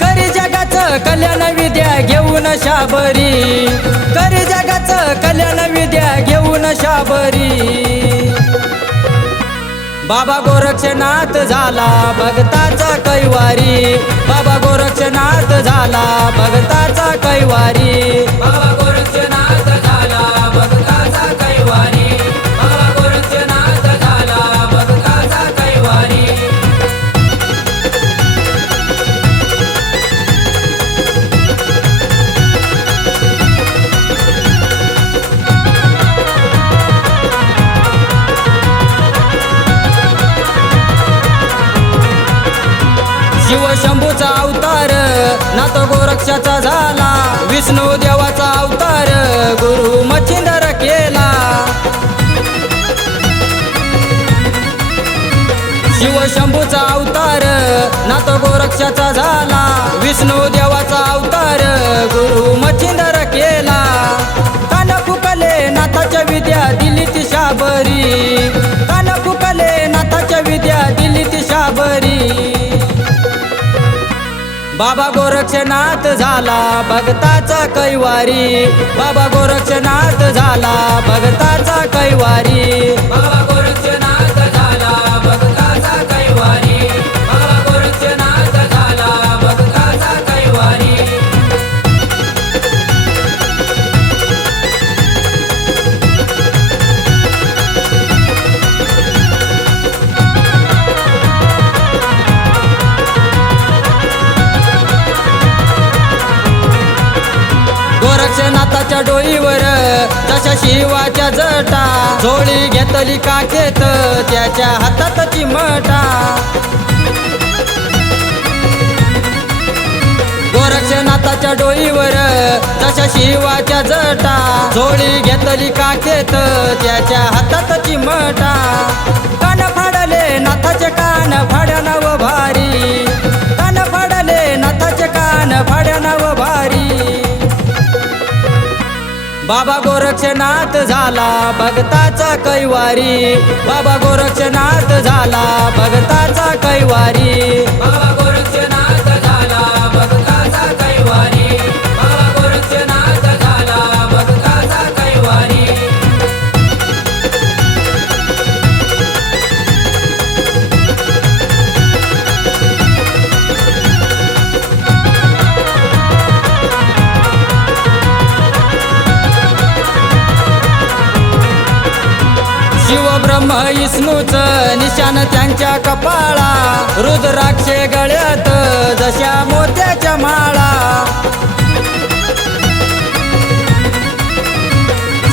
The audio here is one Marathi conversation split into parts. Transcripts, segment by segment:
करी जगाचं कल्याण विद्या घेऊन शाबरी. करी जगाचं कल्याण विद्या घेऊन शाबरी. बाबा गोरक्षनाथ झाला भगताचा कैवारी. बाबा गो शिव शंभूचा अवतार नाथ गोरक्षाचा झाला. विष्णू देवाचा अवतार गुरु मच्छिंदर केला. शिव शंभूचा अवतार नाथ गोरक्षाचा झाला. विष्णू बाबा गोरक्षनाथ झाला भगताचा कैवारी. बाबा गोरक्षनाथ झाला भगताचा कैवारी. बाबा गोरक्षनाथाच्या डोईवर जशा शिवाच्या जटा. झोळी घेतली काकेत त्याच्या हातात चिमटा गोरक्षनाथाच्या डोईवर जशा शिवाच्या जटा. झोळी घेतली काकेत त्याच्या हातात चिमटा कान फाडले नाथाचे कान फाड बाबा गोरक्षनाथ झाला भगताचा कैवारी. बाबा गोरक्षनाथ झाला भगताचा कैवारी. शिव ब्रह्म विष्णूच निशान त्यांच्या कपाळा. रुद्राक्षे गळ्यात जशा मोत्याच्या माळा.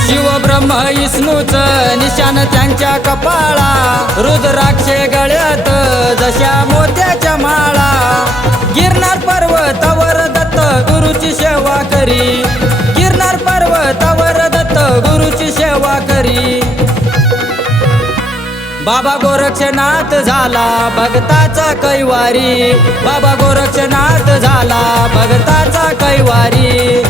शिव ब्रह्म विष्णूच निशान त्यांच्या कपाळा. रुद्राक्षे गळ्यात जशा मोत्याच्या माळा. गिरनार पर्वतावर बाबा गोरक्षनाथ झाला भगताचा कैवारी. बाबा गोरक्षनाथ झाला भगताचा कैवारी.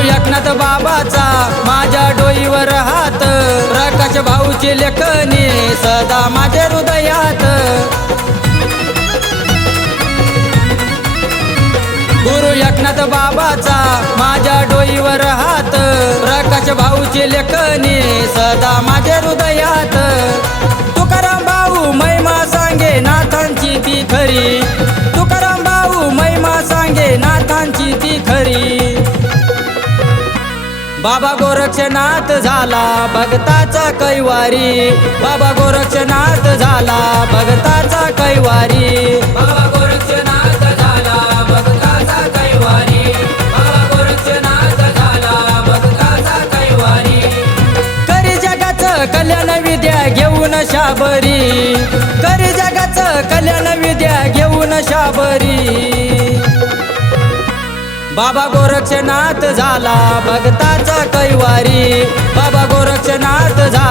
एकनाथ बाबाचा माझ्या डोईवर हात प्रकाश भाऊची लेखणी सदा माझ्या हृदयात. गुरु एकनाथ बाबाचा माझ्या डोईवर हात प्रकाश भाऊची लेखणी सदा माझ्या हृदयात. बाबा गोरक्षनाथ झाला भगताचा कैवारी. बाबा गोरक्षनाथ झाला भगताचा कैवारी. घेऊन शाबरी. करी जगाचं कल्याण विद्या घेऊन शाबरी. बाबा गोरक्षनाथ झाला भक्ताचा कैवारी. बाबा गोरक्षनाथ झाला